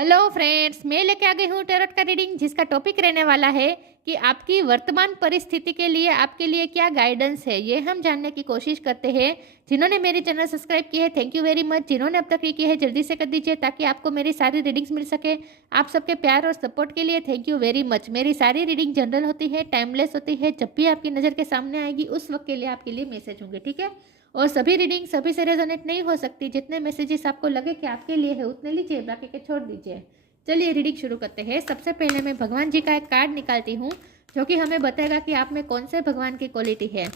Hello friends, मैं लेके आ गई हूँ टैरोट का रीडिंग जिसका टॉपिक रहने वाला है कि आपकी वर्तमान परिस्थिति के लिए आपके लिए क्या गाइडेंस है। ये हम जानने की कोशिश करते हैं। जिन्होंने मेरे चैनल सब्सक्राइब किया है थैंक यू वेरी मच। जिन्होंने अब तक नहीं किया है जल्दी से कर दीजिए ताकि आपको मेरी सारी रीडिंग्स मिल सके। आप सबके प्यार और सपोर्ट के लिए थैंक यू वेरी मच। मेरी सारी रीडिंग जनरल होती है, टाइमलेस होती है। जब भी आपकी नज़र के सामने आएगी उस वक्त के लिए आपके लिए मैसेज होंगे, ठीक है। और सभी रीडिंग सभी से रेजोनेट नहीं हो सकती। जितने मैसेजेस आपको लगे कि आपके लिए है उतने लीजिए, बाकी के छोड़ दीजिए। चलिए रीडिंग शुरू करते हैं। सबसे पहले मैं भगवान जी का एक कार्ड निकालती हूँ जो कि हमें बताएगा कि आप में कौन से भगवान की क्वालिटी है।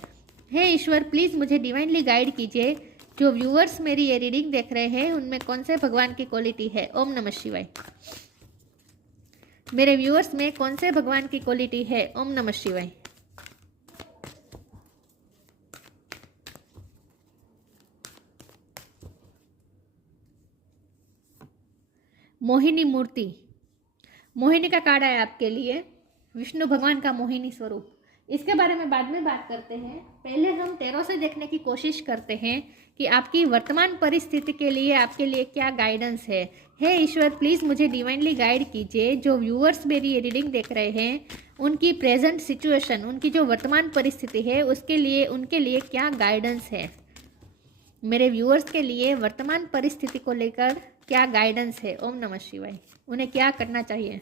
हे ईश्वर, प्लीज़ मुझे डिवाइनली गाइड कीजिए। जो व्यूअर्स मेरी ये रीडिंग देख रहे हैं उनमें कौन से भगवान की क्वालिटी है। ओम नमः शिवाय। मेरे व्यूअर्स में कौन से भगवान की क्वालिटी है। ओम नमः शिवाय। मोहिनी मूर्ति, मोहिनी का कार्ड आया आपके लिए। विष्णु भगवान का मोहिनी स्वरूप, इसके बारे में बाद में बात करते हैं। पहले हम टैरो से देखने की कोशिश करते हैं कि आपकी वर्तमान परिस्थिति के लिए आपके लिए क्या गाइडेंस है। हे ईश्वर, प्लीज़ मुझे डिवाइनली गाइड कीजिए। जो व्यूअर्स मेरी ये रीडिंग देख रहे हैं उनकी प्रेजेंट सिचुएशन, उनकी जो वर्तमान परिस्थिति है उसके लिए उनके लिए क्या गाइडेंस है। मेरे व्यूअर्स के लिए वर्तमान परिस्थिति को लेकर क्या गाइडेंस है। ओम नमः शिवाय। उन्हें क्या करना चाहिए।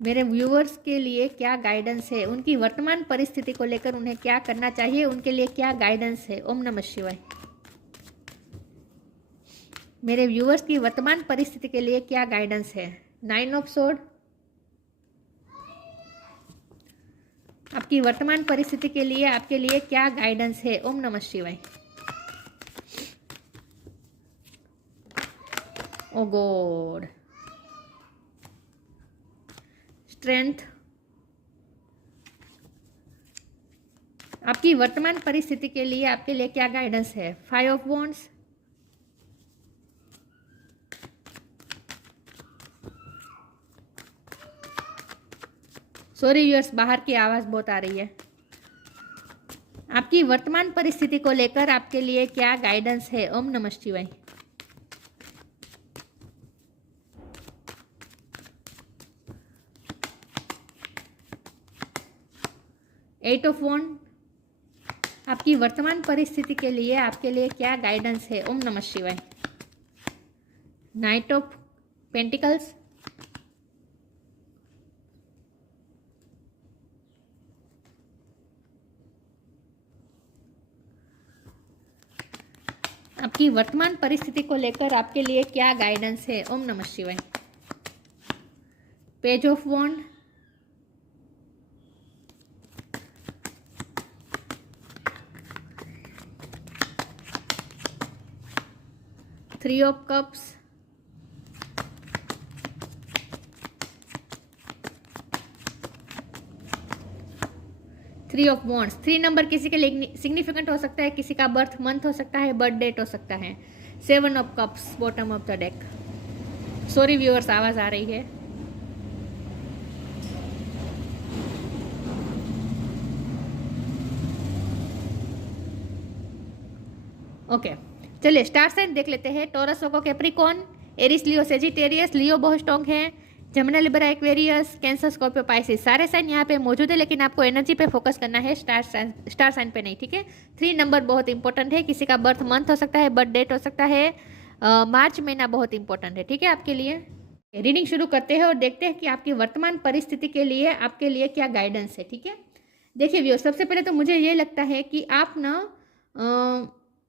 मेरे व्यूअर्स के लिए क्या गाइडेंस है, उनकी वर्तमान परिस्थिति को लेकर उन्हें क्या करना चाहिए, उनके लिए क्या गाइडेंस है। ओम नमः शिवाय। मेरे व्यूअर्स की वर्तमान परिस्थिति के लिए क्या गाइडेंस है। 9 ऑफ सोर्ड, आपकी वर्तमान परिस्थिति के लिए आपके लिए क्या गाइडेंस है। ओम नमः शिवाय। ओ गॉड, स्ट्रेंथ, आपकी वर्तमान परिस्थिति के लिए आपके लिए क्या गाइडेंस है। 5 ऑफ वॉन्ड्स, सॉरी व्यूअर्स, बाहर की आवाज़ बहुत आ रही है। आपकी वर्तमान परिस्थिति को लेकर आपके लिए क्या गाइडेंस है। ओम नमः शिवाय। 8 ऑफ वॉन्ड, आपकी वर्तमान परिस्थिति के लिए आपके लिए क्या गाइडेंस है। ओम नमः शिवाय। नाइट ऑफ पेंटिकल्स, आपकी वर्तमान परिस्थिति को लेकर आपके लिए क्या गाइडेंस है। ओम नमः शिवाय। Page of wand, three of cups, three of wands. 3 नंबर किसी के लिए सिग्निफिकेंट हो सकता है, किसी का बर्थ मंथ हो सकता है, बर्थ डेट हो सकता है। 7 of cups, bottom of the deck. Sorry viewers, आवाज आ रही है। ओके, चलिए स्टार साइन देख लेते हैं। टॉरस, वर्गो, कैप्रिकॉर्न, एरिस, लियो, सेजिटेरियस। लियो बहुत स्ट्रॉन्ग है। Jamuna, Libra, Aquarius, cancer, Scorpio, Pisces, सारे साइन यहाँ पे मौजूद है, लेकिन आपको एनर्जी पे फोकस करना है, स्टार साइन पे नहीं, ठीक है। 3 नंबर बहुत इंपॉर्टेंट है। किसी का बर्थ मंथ हो सकता है, बर्थ डेट हो सकता है। मार्च महीना बहुत इंपॉर्टेंट है, ठीक है, आपके लिए। रीडिंग शुरू करते हैं और देखते हैं कि आपकी वर्तमान परिस्थिति के लिए आपके लिए क्या गाइडेंस है, ठीक है। देखिए व्यूअर्स, सबसे पहले तो मुझे ये लगता है कि आप ना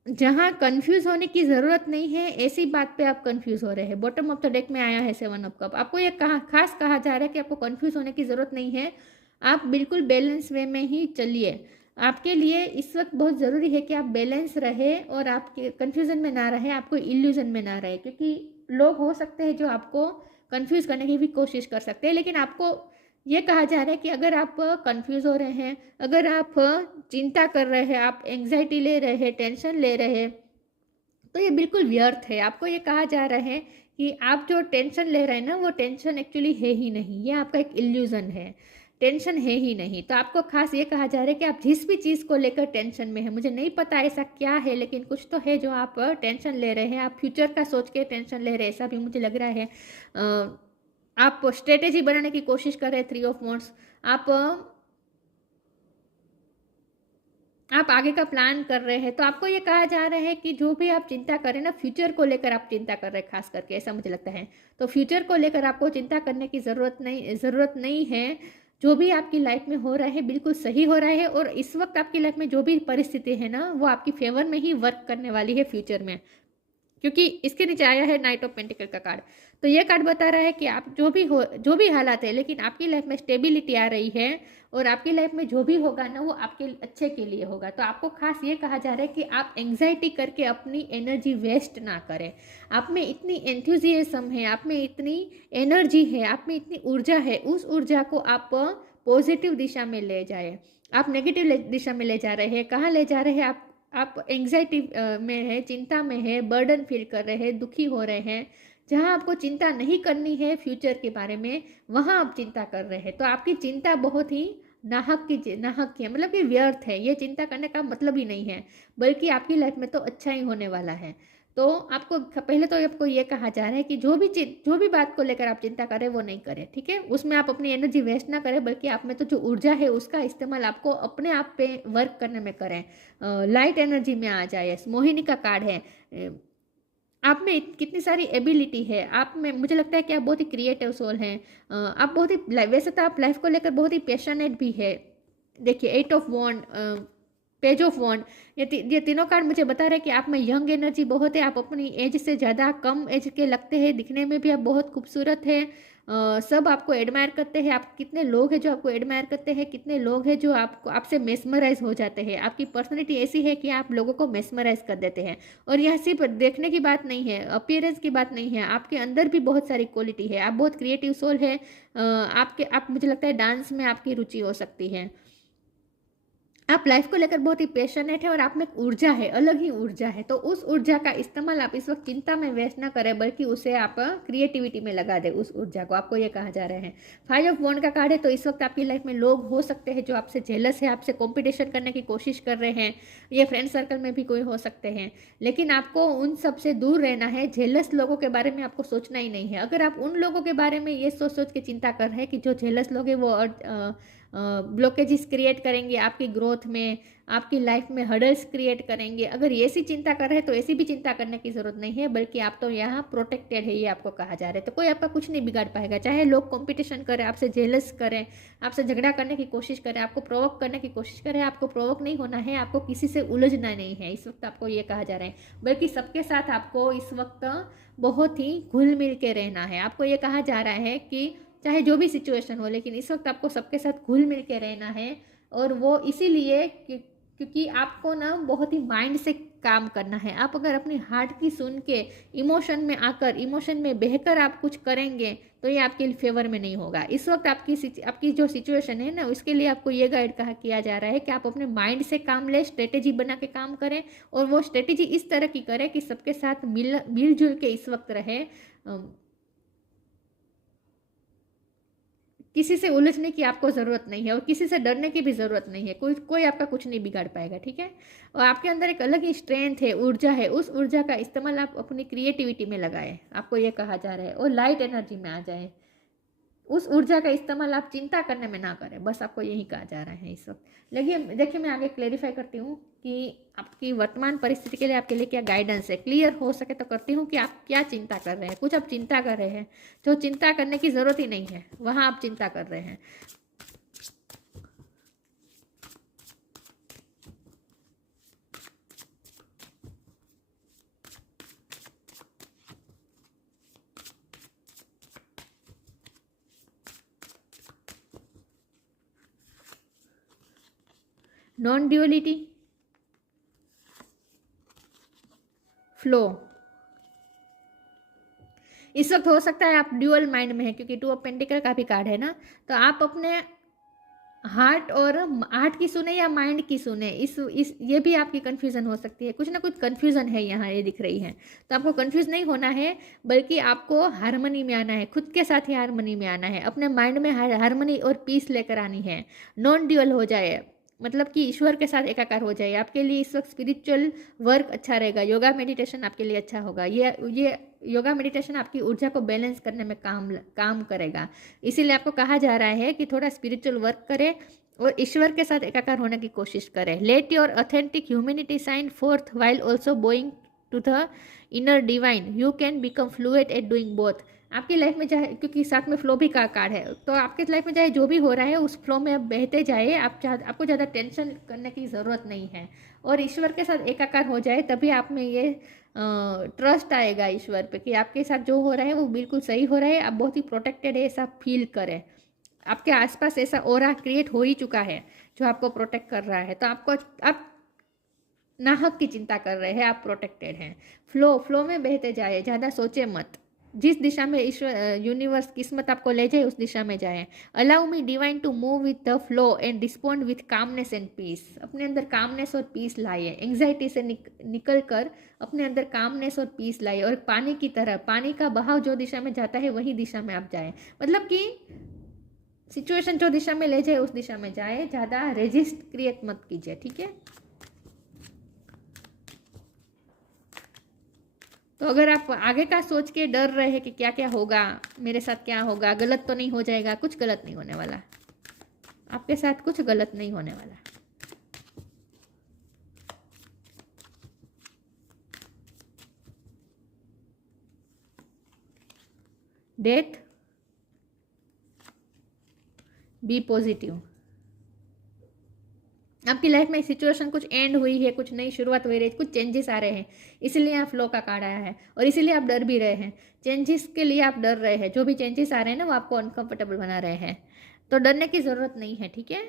जहाँ कंफ्यूज होने की ज़रूरत नहीं है ऐसी बात पे आप कंफ्यूज हो रहे हैं। बॉटम ऑफ द डेक में आया है 7 ऑफ कप। आपको ये खास कहा जा रहा है कि आपको कंफ्यूज होने की ज़रूरत नहीं है। आप बिल्कुल बैलेंस वे में ही चलिए। आपके लिए इस वक्त बहुत ज़रूरी है कि आप बैलेंस रहे और आप कंफ्यूजन में ना रहे, आपको इल्यूजन में ना रहे, क्योंकि लोग हो सकते हैं जो आपको कंफ्यूज करने की भी कोशिश कर सकते हैं। लेकिन आपको ये कहा जा रहा है कि अगर आप कंफ्यूज हो रहे हैं, अगर आप चिंता कर रहे हैं, आप एंग्जाइटी ले रहे हैं, टेंशन ले रहे हैं, तो ये बिल्कुल व्यर्थ है। आपको ये कहा जा रहा है कि आप जो टेंशन ले रहे हैं ना, वो टेंशन एक्चुअली है ही नहीं, ये आपका एक इल्यूज़न है। टेंशन है ही नहीं। तो आपको खास ये कहा जा रहा है कि आप जिस भी चीज़ को लेकर टेंशन में है, मुझे नहीं पता ऐसा क्या है, लेकिन कुछ तो है जो आप टेंशन ले रहे हैं, आप फ्यूचर का सोच के टेंशन ले रहे हैं, ऐसा भी मुझे लग रहा है। आप स्ट्रेटेजी बनाने की कोशिश कर रहे हैं, 3 ऑफ वॉन्ड्स। आप आगे का प्लान कर रहे हैं। तो आपको ये कहा जा रहा है कि जो भी आप चिंता करें ना, फ्यूचर को लेकर आप चिंता कर रहे हैं खास करके, ऐसा मुझे लगता है। तो फ्यूचर को लेकर आपको चिंता करने की ज़रूरत नहीं है। जो भी आपकी लाइफ में हो रहा है बिल्कुल सही हो रहा है, और इस वक्त आपकी लाइफ में जो भी परिस्थिति है ना, वो आपकी फेवर में ही वर्क करने वाली है फ्यूचर में। क्योंकि इसके नीचे आया है नाइट ऑफ पेंटिकल का कार्ड। तो ये कार्ड बता रहा है कि आप जो भी हालात है, लेकिन आपकी लाइफ में स्टेबिलिटी आ रही है, और आपकी लाइफ में जो भी होगा ना, वो आपके अच्छे के लिए होगा। तो आपको खास ये कहा जा रहा है कि आप एंग्जाइटी करके अपनी एनर्जी वेस्ट ना करें। आप में इतनी एंथुजियाज्म है, आप में इतनी एनर्जी है, आप में इतनी ऊर्जा है, उस ऊर्जा को आप पॉजिटिव दिशा में ले जाए। आप नेगेटिव दिशा में ले जा रहे हैं, कहाँ ले जा रहे हैं आप एंग्जाइटी में है, चिंता में है, बर्डन फील कर रहे हैं, दुखी हो रहे हैं। जहाँ आपको चिंता नहीं करनी है फ्यूचर के बारे में, वहाँ आप चिंता कर रहे हैं। तो आपकी चिंता बहुत ही नाहक है, मतलब कि व्यर्थ है। ये चिंता करने का मतलब ही नहीं है, बल्कि आपकी लाइफ में तो अच्छा ही होने वाला है। तो आपको पहले तो आपको ये कहा जा रहा है कि जो भी बात को लेकर आप चिंता करें वो नहीं करें, ठीक है। उसमें आप अपनी एनर्जी वेस्ट ना करें, बल्कि आप में तो जो ऊर्जा है उसका इस्तेमाल आपको अपने आप पे वर्क करने में करें। लाइट एनर्जी में आ जाए। मोहिनी का कार्ड है। आप में कितनी सारी एबिलिटी है, आप में मुझे लगता है कि आप बहुत ही क्रिएटिव सोल हैं। आप बहुत ही, वैसे तो आप लाइफ को लेकर बहुत ही पैशनेट भी है। देखिए 8 ऑफ वॉन्ड, पेज ऑफ वॉन्ड, ये तीनों कार्ड मुझे बता रहे हैं कि आप में यंग एनर्जी बहुत है। आप अपनी एज से ज़्यादा कम एज के लगते हैं, दिखने में भी आप बहुत खूबसूरत है। सब आपको एडमायर करते हैं। आप कितने लोग हैं जो आपको एडमायर करते हैं, कितने लोग हैं जो आपसे मेस्मराइज हो जाते हैं। आपकी पर्सनैलिटी ऐसी है कि आप लोगों को मेस्मराइज कर देते हैं। और यह सिर्फ देखने की बात नहीं है, अपीयरेंस की बात नहीं है, आपके अंदर भी बहुत सारी क्वालिटी है। आप बहुत क्रिएटिव सोल है। आप मुझे लगता है डांस में आपकी रुचि हो सकती है। आप लाइफ को लेकर बहुत ही पैशनेट है, और आप में एक ऊर्जा है, अलग ही ऊर्जा है। तो उस ऊर्जा का इस्तेमाल आप इस वक्त चिंता में वेस्ट ना करें, बल्कि उसे आप क्रिएटिविटी में लगा दें उस ऊर्जा को। आपको ये कहा जा रहा है। 5 ऑफ वॉन्ड का कार्ड है। तो इस वक्त आपकी लाइफ में लोग हो सकते हैं जो आपसे जेलस है, आपसे कॉम्पिटिशन करने की कोशिश कर रहे हैं। ये फ्रेंड सर्कल में भी कोई हो सकते हैं, लेकिन आपको उन सब से दूर रहना है। जेलस लोगों के बारे में आपको सोचना ही नहीं है। अगर आप उन लोगों के बारे में ये सोच के चिंता कर रहे हैं कि जो जेलस लोग हैं वो ब्लॉकेजेस क्रिएट करेंगे आपकी ग्रोथ में, आपकी लाइफ में हर्डल्स क्रिएट करेंगे, अगर ऐसी चिंता कर रहे हैं तो ऐसी भी चिंता करने की ज़रूरत नहीं है, बल्कि आप तो यहाँ प्रोटेक्टेड है, ये आपको कहा जा रहा है। तो कोई आपका कुछ नहीं बिगाड़ पाएगा। चाहे लोग कंपटीशन करें, आपसे जेलस करें, आपसे झगड़ा करने की कोशिश करें, आपको प्रोवोक करने की कोशिश करें, आपको प्रोवोक नहीं होना है, आपको किसी से उलझना नहीं है। इस वक्त आपको ये कहा जा रहा है, बल्कि सबके साथ आपको इस वक्त बहुत ही घुल मिल के रहना है। आपको ये कहा जा रहा है कि चाहे जो भी सिचुएशन हो, लेकिन इस वक्त आपको सबके साथ घुल मिल के रहना है। और वो इसीलिए क्योंकि आपको ना बहुत ही माइंड से काम करना है। आप अगर अपनी हार्ट की सुन के इमोशन में आकर, इमोशन में बहकर आप कुछ करेंगे तो ये आपके फेवर में नहीं होगा। इस वक्त आपकी जो सिचुएशन है ना, उसके लिए आपको ये गाइड किया जा रहा है कि आप अपने माइंड से काम लें, स्ट्रेटेजी बना के काम करें, और वो स्ट्रेटेजी इस तरह की करें कि सबके साथ मिलजुल के इस वक्त रहे। किसी से उलझने की आपको ज़रूरत नहीं है, और किसी से डरने की भी ज़रूरत नहीं है। कोई आपका कुछ नहीं बिगाड़ पाएगा, ठीक है। और आपके अंदर एक अलग ही स्ट्रेंथ है, ऊर्जा है। उस ऊर्जा का इस्तेमाल आप अपनी क्रिएटिविटी में लगाएं, आपको ये कहा जा रहा है। और लाइट एनर्जी में आ जाए। उस ऊर्जा का इस्तेमाल आप चिंता करने में ना करें, बस आपको यही कहा जा रहा है इस वक्त। देखिए मैं आगे क्लेरिफाई करती हूँ कि आपकी वर्तमान परिस्थिति के लिए आपके लिए क्या गाइडेंस है। क्लियर हो सके तो करती हूँ कि आप क्या चिंता कर रहे हैं। कुछ आप चिंता कर रहे हैं जो चिंता करने की ज़रूरत ही नहीं है, वहाँ आप चिंता कर रहे हैं। Non duality, flow. इस वक्त हो सकता है आप ड्यूअल माइंड में है, क्योंकि 2 ऑफ पेंटिकल का भी कार्ड है ना। तो आप अपने हार्ट की सुने या माइंड की सुने, इस ये भी आपकी कन्फ्यूज़न हो सकती है। कुछ ना कुछ कन्फ्यूज़न है यहाँ, ये दिख रही है। तो आपको कन्फ्यूज़ नहीं होना है, बल्कि आपको हारमनी में आना है, खुद के साथ ही हारमनी में आना है, अपने माइंड में हारमनी और पीस लेकर आनी है, नॉन ड्यूअल हो जाए, मतलब कि ईश्वर के साथ एकाकार हो जाए। आपके लिए इस वक्त स्पिरिचुअल वर्क अच्छा रहेगा, योगा मेडिटेशन आपके लिए अच्छा होगा। ये योगा मेडिटेशन आपकी ऊर्जा को बैलेंस करने में काम करेगा। इसीलिए आपको कहा जा रहा है कि थोड़ा स्पिरिचुअल वर्क करें और ईश्वर के साथ एकाकार होने की कोशिश करें। Let your authentic humanity shine forth while also going to the inner divine. You can become fluent at doing both. आपकी लाइफ में चाहे, क्योंकि साथ में फ्लो भी का कार्ड है, तो आपके लाइफ में चाहे जो भी हो रहा है उस फ्लो में आप बहते जाए। आपको ज़्यादा टेंशन करने की ज़रूरत नहीं है, और ईश्वर के साथ एकाकार हो जाए, तभी आप में ये ट्रस्ट आएगा ईश्वर पे कि आपके साथ जो हो रहा है वो बिल्कुल सही हो रहा है, आप बहुत ही प्रोटेक्टेड है ऐसा फील करें। आपके आसपास ऐसा ऑरा क्रिएट हो ही चुका है जो आपको प्रोटेक्ट कर रहा है। तो आप नाहक की चिंता कर रहे हैं, आप प्रोटेक्टेड हैं। फ्लो में बहते जाए, ज़्यादा सोचे मत। जिस दिशा में ईश्वर यूनिवर्स किस्मत आपको ले जाए उस दिशा में जाए। Allow me divine to move with the flow and respond with calmness and peace. अपने अंदर कामनेस और पीस लाइए, एंग्जाइटी से निकल कर अपने अंदर कामनेस और पीस लाइए। और पानी की तरह, पानी का बहाव जो दिशा में जाता है वही दिशा में आप जाए, मतलब कि सिचुएशन जो दिशा में ले जाए उस दिशा में जाए, ज़्यादा रेजिस्ट क्रिएट मत कीजिए, ठीक है। तो अगर आप आगे का सोच के डर रहे हैं कि क्या क्या होगा, मेरे साथ क्या होगा, गलत तो नहीं हो जाएगा, कुछ गलत नहीं होने वाला, आपके साथ कुछ गलत नहीं होने वाला। Death, be positive. आपकी लाइफ में सिचुएशन कुछ एंड हुई है, कुछ नई शुरुआत हो रही है, कुछ चेंजेस आ रहे हैं, इसीलिए आप फ्लो का कार्ड आया है, और इसीलिए आप डर भी रहे हैं। चेंजेस के लिए आप डर रहे हैं, जो भी चेंजेस आ रहे हैं ना वो आपको अनकंफर्टेबल बना रहे हैं, तो डरने की ज़रूरत नहीं है, ठीक है।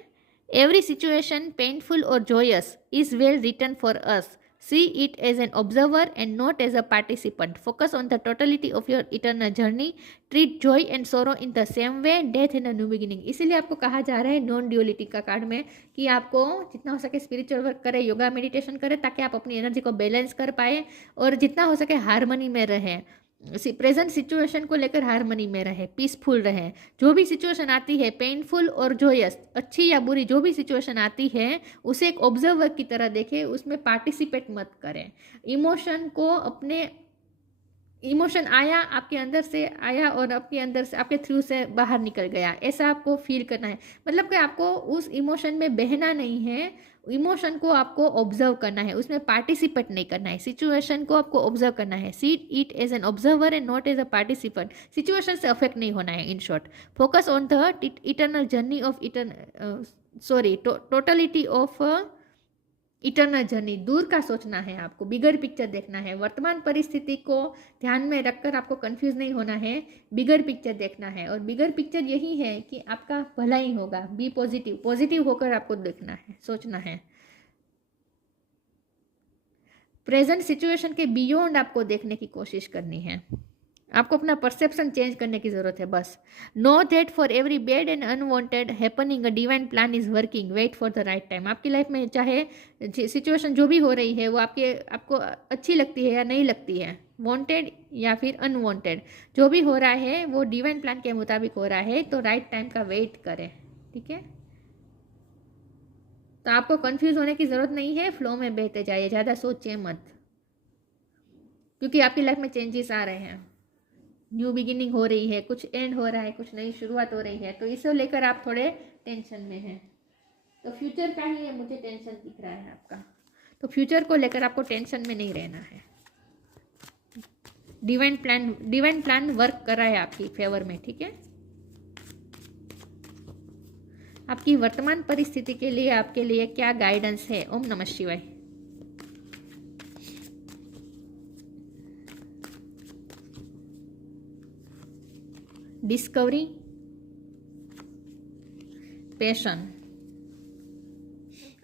एवरी सिचुएशन पेनफुल और joyous is well written for us. See it as an observer and not as a participant. Focus on the totality of your eternal journey. Treat joy and sorrow in the same way. Death and a new beginning. इसीलिए आपको कहा जा रहा है non duality का card में कि आपको जितना हो सके स्पिरिचुअल वर्क करें, योगा मेडिटेशन करें, ताकि आप अपनी एनर्जी को बैलेंस कर पाए और जितना हो सके हारमनी में रहें, प्रेजेंट सिचुएशन को लेकर हारमनी में रहे, पीसफुल रहे। जो भी सिचुएशन आती है, पेनफुल और जॉयस, अच्छी या बुरी जो भी सिचुएशन आती है, उसे एक ऑब्जर्वर की तरह देखें, उसमें पार्टिसिपेट मत करें। इमोशन को अपने, इमोशन आया आपके अंदर से आया और आपके अंदर से, आपके थ्रू से बाहर निकल गया, ऐसा आपको फील करना है। मतलब कि आपको उस इमोशन में बहना नहीं है, इमोशन को आपको ऑब्जर्व करना है, उसमें पार्टिसिपेट नहीं करना है। सिचुएशन को आपको ऑब्जर्व करना है, see it as an observer and not as a participant. Situation से अफेक्ट नहीं होना है, in short. Focus on the eternal journey of totality of eternal journey. दूर का सोचना है आपको, बिगर पिक्चर देखना है। वर्तमान परिस्थिति को ध्यान में रखकर आपको कंफ्यूज नहीं होना है, बिगर पिक्चर देखना है। और बिगर पिक्चर यही है कि आपका भला ही होगा। बी पॉजिटिव, पॉजिटिव होकर आपको देखना है, सोचना है। प्रेजेंट सिचुएशन के बियॉन्ड आपको देखने की कोशिश करनी है, आपको अपना परसेप्शन चेंज करने की जरूरत है बस। Know that for every bad and unwanted happening a divine plan is working, wait for the right time. आपकी लाइफ में चाहे सिचुएशन जो भी हो रही है वो आपको अच्छी लगती है या नहीं लगती है, वांटेड या फिर अनवांटेड, जो भी हो रहा है वो डिवाइन प्लान के मुताबिक हो रहा है, तो राइट टाइम का वेट करें, ठीक है। तो आपको कंफ्यूज होने की जरूरत नहीं है, फ्लो में बहते जाइए, ज़्यादा सोचिए मत, क्योंकि आपकी लाइफ में चेंजेस आ रहे हैं, न्यू बिगिनिंग हो रही है, कुछ एंड हो रहा है, कुछ नई शुरुआत हो रही है, तो इसे लेकर आप थोड़े टेंशन में हैं। तो फ्यूचर का ही मुझे टेंशन दिख रहा है आपका, तो फ्यूचर को लेकर आपको टेंशन में नहीं रहना है। डिवाइन प्लान वर्क कर रहा है आपकी फेवर में, ठीक है। आपकी वर्तमान परिस्थिति के लिए आपके लिए क्या गाइडेंस है? ओम नमः शिवाय। Discovery, passion.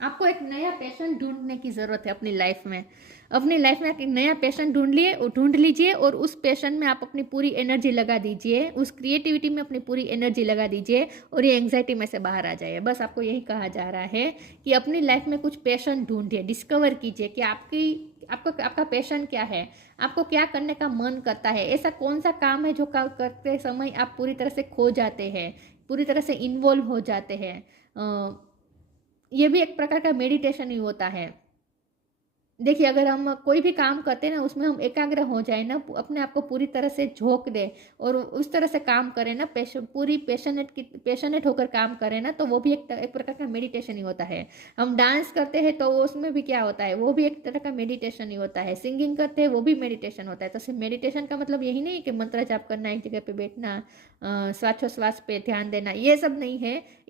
आपको एक नया पैशन ढूंढने की जरूरत है अपनी लाइफ में। अपनी लाइफ में एक नया पैशन ढूंढ लीजिए और उस पैशन में आप अपनी पूरी एनर्जी लगा दीजिए, उस क्रिएटिविटी में अपनी पूरी एनर्जी लगा दीजिए और ये एंग्जाइटी में से बाहर आ जाइए। बस आपको यही कहा जा रहा है कि अपनी लाइफ में कुछ पैशन ढूंढिए, डिस्कवर कीजिए कि आपका पैशन क्या है, आपको क्या करने का मन करता है, ऐसा कौन सा काम है जो करते समय आप पूरी तरह से खो जाते हैं, पूरी तरह से इन्वॉल्व हो जाते हैं। ये भी एक प्रकार का मेडिटेशन ही होता है। देखिए, अगर हम कोई भी काम करते हैं ना, उसमें हम एकाग्र हो जाए ना, अपने आप को पूरी तरह से झोंक दे और उस तरह से काम करें ना, पूरी पैशनेट होकर काम करें ना, तो वो भी एक प्रकार का मेडिटेशन ही होता है। हम डांस करते हैं तो उसमें भी क्या होता है, वो भी एक तरह का मेडिटेशन ही होता है। सिंगिंग करते हैं वो भी मेडिटेशन होता है। तो सिर्फ मेडिटेशन का मतलब यही नहीं कि मंत्र जाप करना, एक जगह पे बैठना, श्वासोश्वास पे ध्यान देना, ये सब नहीं है।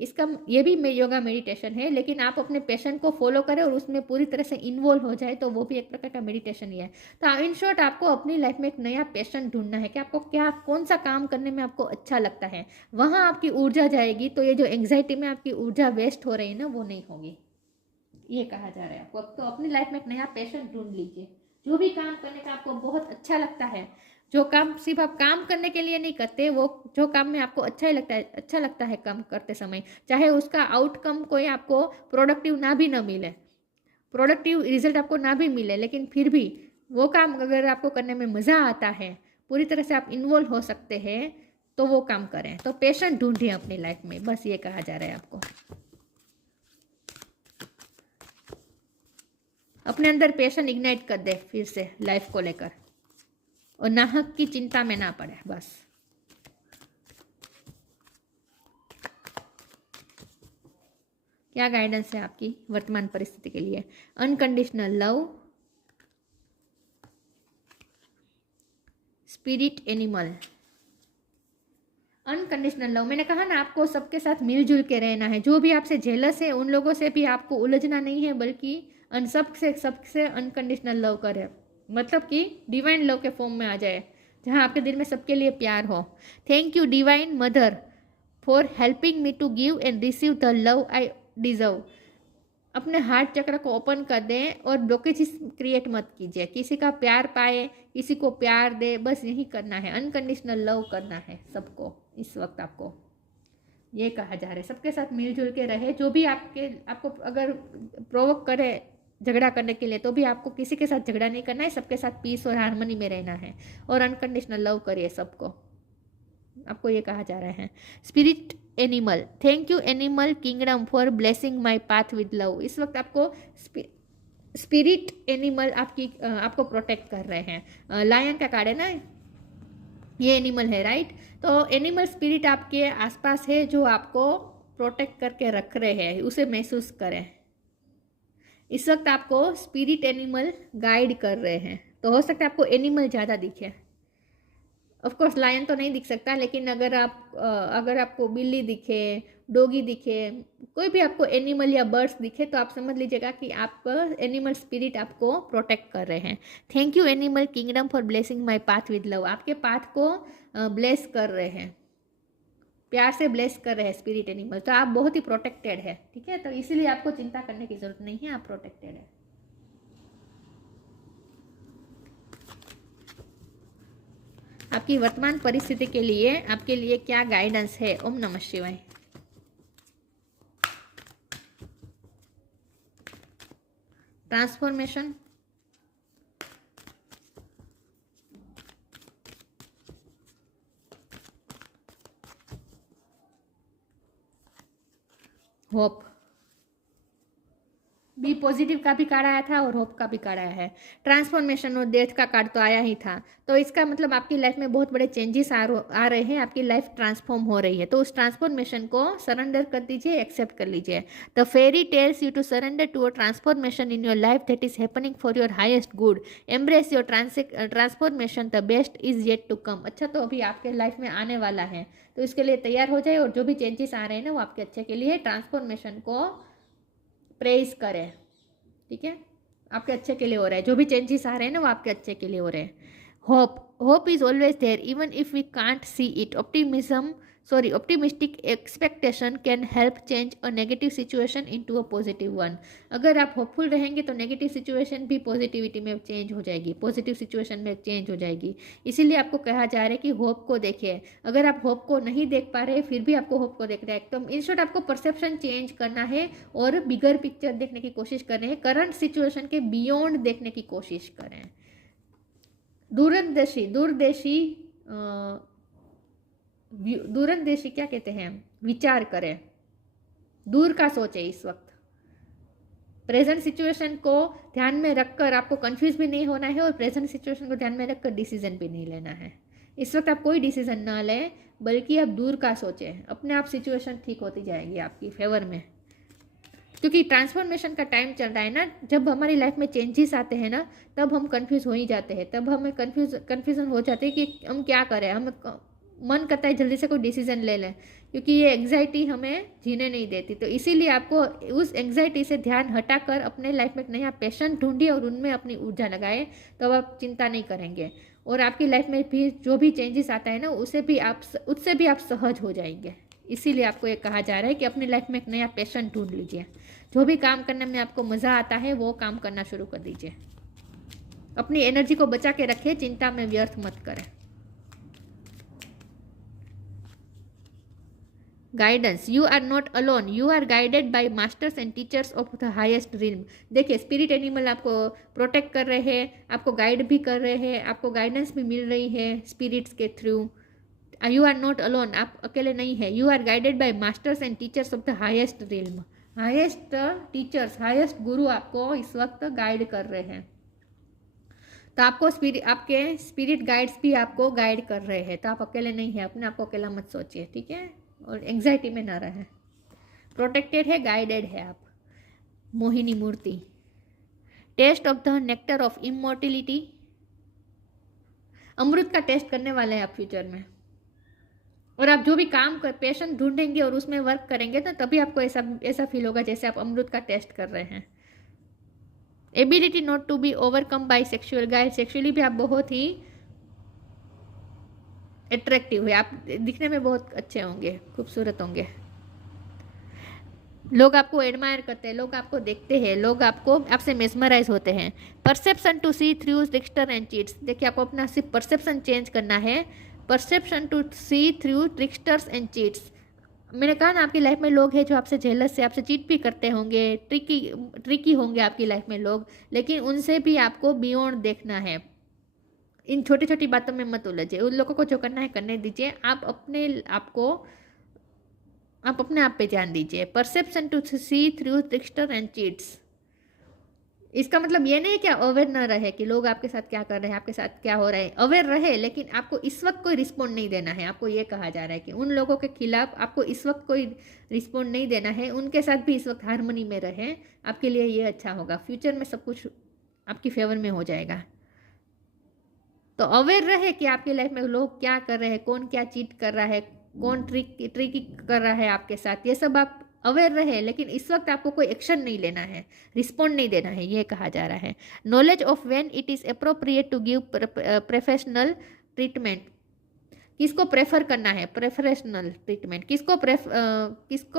ये भी योगा मेडिटेशन है, लेकिन आप अपने पैशन को फॉलो करें और उसमें पूरी तरह से इन्वॉल्व हो जाए तो वो भी एक प्रकार का मेडिटेशन ही है। तो इन शॉर्ट, आपको अपनी लाइफ में एक नया पैशन ढूंढना है कि आपको कौन सा काम करने में आपको अच्छा लगता है, वहाँ आपकी ऊर्जा जाएगी। तो ये जो एंग्जाइटी में आपकी ऊर्जा वेस्ट हो रही है ना, वो नहीं होगी, ये कहा जा रहा है आपको। तो अपनी लाइफ में एक नया पैशन ढूंढ लीजिए, जो भी काम करने का आपको बहुत अच्छा लगता है, जो काम सिर्फ आप काम करने के लिए नहीं करते, वो जो काम में आपको अच्छा लगता है काम करते समय, चाहे उसका आउटकम कोई आपको प्रोडक्टिव रिजल्ट आपको ना भी मिले, लेकिन फिर भी वो काम अगर आपको करने में मज़ा आता है, पूरी तरह से आप इन्वॉल्व हो सकते हैं, तो वो काम करें। तो पैशन ढूंढिए अपनी लाइफ में, बस ये कहा जा रहा है आपको। अपने अंदर पैशन इग्नाइट कर दे फिर से लाइफ को लेकर, और नाहक की चिंता में ना पड़े। बस क्या गाइडेंस है आपकी वर्तमान परिस्थिति के लिए? Unconditional love, spirit animal. Unconditional love, मैंने कहा ना, आपको सबके साथ मिलजुल के रहना है। जो भी आपसे जेलस है उन लोगों से भी आपको उलझना नहीं है, बल्कि सबसे अनकंडीशनल लव करे, मतलब कि डिवाइन लव के फॉर्म में आ जाए, जहाँ आपके दिल में सबके लिए प्यार हो। Thank you divine mother for helping me to give and receive the love I deserve. अपने हार्ट चक्र को ओपन कर दें और ब्लॉकेजेस क्रिएट मत कीजिए। किसी का प्यार पाए, किसी को प्यार दे, बस यही करना है। अनकंडीशनल लव करना है सबको। इस वक्त आपको ये कहा जा रहा है, सबके साथ मिलजुल के रहे। जो भी आपको अगर प्रोवोक करे झगड़ा करने के लिए, तो भी आपको किसी के साथ झगड़ा नहीं करना है, सबके साथ पीस और हार्मनी में रहना है, और अनकंडीशनल लव करिए सबको, आपको ये कहा जा रहा है। Spirit animal, thank you animal kingdom for blessing my path with love. इस वक्त आपको स्पिरिट एनिमल आपको प्रोटेक्ट कर रहे हैं। लायन का कार्ड है ना, ये एनिमल है, राइट? तो एनिमल स्पिरिट आपके आसपास है, जो आपको प्रोटेक्ट करके रख रहे हैं, उसे महसूस करें। इस वक्त आपको स्पिरिट एनिमल गाइड कर रहे हैं। तो हो सकता है आपको एनिमल ज़्यादा दिखे। ऑफ कोर्स लायन तो नहीं दिख सकता, लेकिन अगर आपको बिल्ली दिखे, डॉगी दिखे, कोई भी आपको एनिमल या बर्ड्स दिखे, तो आप समझ लीजिएगा कि आप एनिमल स्पिरिट आपको प्रोटेक्ट कर रहे हैं। Thank you animal kingdom for blessing my path with love. आपके पाथ को ब्लेस कर रहे हैं, प्यार से ब्लेस कर रहे हैं स्पिरिट एनिमल। तो आप बहुत ही प्रोटेक्टेड है, ठीक है? तो इसीलिए आपको चिंता करने की जरूरत नहीं है, आप प्रोटेक्टेड है। आपकी वर्तमान परिस्थिति के लिए आपके लिए क्या गाइडेंस है? ओम नमः शिवाय। ट्रांसफॉर्मेशन, होप, बी पॉजिटिव का भी कार्ड आया था और होप का भी कार्ड आया है। ट्रांसफॉर्मेशन और डेथ का कार्ड तो आया ही था। तो इसका मतलब आपकी लाइफ में बहुत बड़े चेंजेस आ रहे हैं, आपकी लाइफ ट्रांसफॉर्म हो रही है। तो उस ट्रांसफॉर्मेशन को सरेंडर कर दीजिए, एक्सेप्ट कर लीजिए। The fairy tells you to surrender to a transformation in your life that is happening for your highest good. Embrace your transformation, the best is yet to come. अच्छा, तो अभी आपके life में आने वाला है, तो इसके लिए तैयार हो जाए, और जो भी चेंजेस आ रहे हैं ना, वो आपके अच्छे के लिए। ट्रांसफॉर्मेशन को प्रेज करें, ठीक है? आपके अच्छे के लिए हो रहा है। जो भी चेंजेस आ रहे हैं ना, वो आपके अच्छे के लिए हो रहे हैं। Hope is always there even if we can't see it. Optimism optimistic expectation can help change a negative situation into a positive one. अगर आप होपफुल रहेंगे तो नेगेटिव सिचुएशन भी पॉजिटिविटी में चेंज हो जाएगी, पॉजिटिव सिचुएशन में चेंज हो जाएगी। इसीलिए आपको कहा जा रहा है कि होप को देखिए। अगर आप होप को नहीं देख पा रहे फिर भी आपको होप को देखना है, तो इन शॉर्ट आपको परसेप्शन चेंज करना है और बिगर पिक्चर देखने की कोशिश करनी है, करंट सिचुएशन के बियॉन्ड देखने की कोशिश करें। दूरंदेशी क्या कहते हैं, विचार करें, दूर का सोचे। इस वक्त प्रेजेंट सिचुएशन को ध्यान में रखकर आपको कंफ्यूज भी नहीं होना है और प्रेजेंट सिचुएशन को ध्यान में रखकर डिसीजन भी नहीं लेना है। इस वक्त आप कोई डिसीजन ना लें, बल्कि आप दूर का सोचें। अपने आप सिचुएशन ठीक होती जाएगी आपकी फेवर में, क्योंकि ट्रांसफॉर्मेशन का टाइम चल रहा है ना। जब हमारी लाइफ में चेंजेस आते हैं ना, तब हम कंफ्यूज हो ही जाते हैं, तब हमें कंफ्यूजन हो जाते हैं कि हम क्या करें। हम मन करता है जल्दी से कोई डिसीजन ले लें, क्योंकि ये एंग्जाइटी हमें जीने नहीं देती। तो इसीलिए आपको उस एंग्जाइटी से ध्यान हटाकर अपने लाइफ में एक नया पैशन ढूंढिए और उनमें अपनी ऊर्जा लगाए, तो अब आप चिंता नहीं करेंगे और आपकी लाइफ में भी जो भी चेंजेस आता है ना, उससे भी आप सहज हो जाएंगे। इसीलिए आपको ये कहा जा रहा है कि अपनी लाइफ में एक नया पैशन ढूंढ लीजिए। जो भी काम करने में आपको मज़ा आता है वो काम करना शुरू कर दीजिए। अपनी एनर्जी को बचा के रखें, चिंता में व्यर्थ मत करें। Guidance, you are not alone, you are guided by masters and teachers of the highest realm. देखिए, स्पिरिट एनिमल आपको प्रोटेक्ट कर रहे हैं, आपको गाइड भी कर रहे हैं, आपको गाइडेंस भी मिल रही है स्पिरिट्स के थ्रू। यू आर नॉट अलोन, आप अकेले नहीं है। You are guided by masters and teachers of the highest realm. Highest teachers, highest guru आपको इस वक्त गाइड कर रहे हैं। तो आपको आपके स्पिरिट गाइड्स भी आपको गाइड कर रहे हैं, तो आप अकेले नहीं है। अपने आप को अकेला मत सोचिए, ठीक है, और एंग्जाइटी में ना रहे। प्रोटेक्टेड है, गाइडेड है आप। Mohini Murthy, taste of the nectar of immortality. अमृत का टेस्ट करने वाले हैं आप फ्यूचर में, और आप जो भी काम कर पैशन ढूंढेंगे और उसमें वर्क करेंगे तो तभी आपको ऐसा फील होगा जैसे आप अमृत का टेस्ट कर रहे हैं। Ability not to be overcome by sexual guide, sexually भी आप बहुत ही अट्रैक्टिव है, आप दिखने में बहुत अच्छे होंगे, खूबसूरत होंगे। लोग आपको एडमायर करते हैं, लोग आपको देखते हैं, लोग आपसे मेस्मराइज होते हैं। Perception to see through trickster and cheats. देखिए, आपको अपना सिर्फ परसेप्शन चेंज करना है। Perception to see through tricksters and cheats. मैंने कहा ना, आपकी लाइफ में लोग हैं जो आपसे जेलस से, आपसे चीट भी करते होंगे, ट्रिकी होंगे आपकी लाइफ में लोग, लेकिन उनसे भी आपको बियॉन्ड देखना है। इन छोटी छोटी बातों में मत उलझे, उन लोगों को जो करना है करने दीजिए। आप अपने आप पे ध्यान दीजिए। Perception to see through trickster and cheats. इसका मतलब ये नहीं कि अवेयर ना रहे कि लोग आपके साथ क्या कर रहे हैं, आपके साथ क्या हो रहा है। अवेयर रहे, लेकिन आपको इस वक्त कोई रिस्पॉन्ड नहीं देना है। आपको ये कहा जा रहा है कि उन लोगों के खिलाफ आपको इस वक्त कोई रिस्पॉन्ड नहीं देना है। उनके साथ भी इस वक्त हारमोनी में रहें, आपके लिए ये अच्छा होगा। फ्यूचर में सब कुछ आपकी फेवर में हो जाएगा। तो अवेयर रहे कि आपकी लाइफ में लोग क्या कर रहे हैं, कौन क्या चीट कर रहा है, कौन ट्रिकी कर रहा है आपके साथ, ये सब आप अवेयर रहे। लेकिन इस वक्त आपको कोई एक्शन नहीं लेना है, रिस्पॉन्ड नहीं देना है, ये कहा जा रहा है। Knowledge of when it is appropriate to give professional treatment. किसको प्रेफर करना है, प्रेफरेशनल ट्रीटमेंट, किसको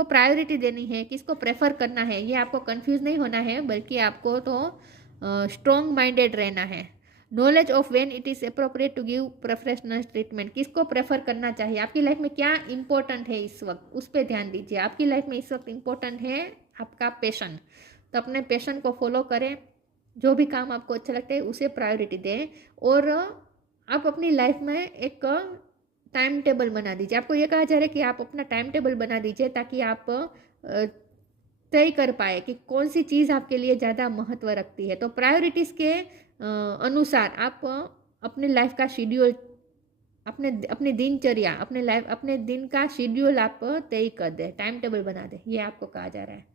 प्रायोरिटी देनी है, किसको प्रेफर करना है, ये आपको कंफ्यूज नहीं होना है, बल्कि आपको तो स्ट्रॉन्ग माइंडेड रहना है। Knowledge of when it is appropriate to give professional treatment. किसको प्रेफर करना चाहिए, आपकी लाइफ में क्या इंपॉर्टेंट है इस वक्त, उस पर ध्यान दीजिए। आपकी लाइफ में इस वक्त इंपॉर्टेंट है आपका पैशन, तो अपने पैशन को फॉलो करें। जो भी काम आपको अच्छा लगता है उसे प्रायोरिटी दें, और आप अपनी लाइफ में एक टाइम टेबल बना दीजिए। आपको ये कहा जा रहा है कि आप अपना टाइम टेबल बना दीजिए, ताकि आप तय कर पाए कि कौन सी चीज़ आपके लिए ज़्यादा महत्व रखती है। तो प्रायोरिटीज़ के अनुसार आप अपने लाइफ का शेड्यूल, अपने दिनचर्या, अपने दिन का शेड्यूल आप तय कर दें, टाइम टेबल बना दें, ये आपको कहा जा रहा है।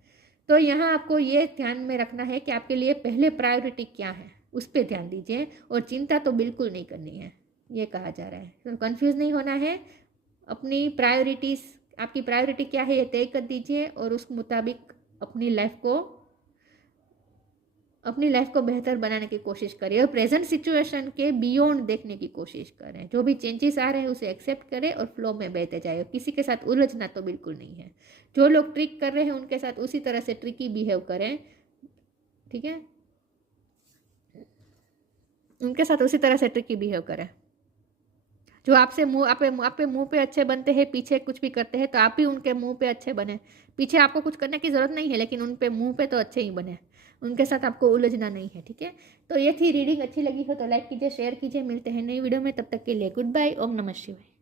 तो यहाँ आपको ये ध्यान में रखना है कि आपके लिए पहले प्रायोरिटी क्या है, उस पर ध्यान दीजिए, और चिंता तो बिल्कुल नहीं करनी है, ये कहा जा रहा है। तो कंफ्यूज नहीं होना है। अपनी प्रायोरिटीज़, आपकी प्रायोरिटी क्या है ये तय कर दीजिए, और उस मुताबिक अपनी लाइफ को अपनी लाइफ को बेहतर बनाने की कोशिश करें और प्रेजेंट सिचुएशन के बियॉन्ड देखने की कोशिश करें। जो भी चेंजेस आ रहे हैं उसे एक्सेप्ट करें और फ्लो में बहते जाए। किसी के साथ उलझना तो बिल्कुल नहीं है। जो लोग ट्रिक कर रहे हैं उनके साथ उसी तरह से ट्रिकी बिहेव करें, ठीक है, उनके साथ उसी तरह से ट्रिकी बिहेव करें। जो आपसे मुंह आप पे मुंह पे अच्छे बनते हैं, पीछे कुछ भी करते हैं, तो आप भी उनके मुंह पे अच्छे बने। पीछे आपको कुछ करने की जरूरत नहीं है, लेकिन उन पे मुंह पे तो अच्छे ही बने। उनके साथ आपको उलझना नहीं है, ठीक है। तो ये थी रीडिंग। अच्छी लगी हो तो लाइक कीजिए, शेयर कीजिए। मिलते हैं नई वीडियो में, तब तक के लिए गुड बाय। ओम नमः शिवाय।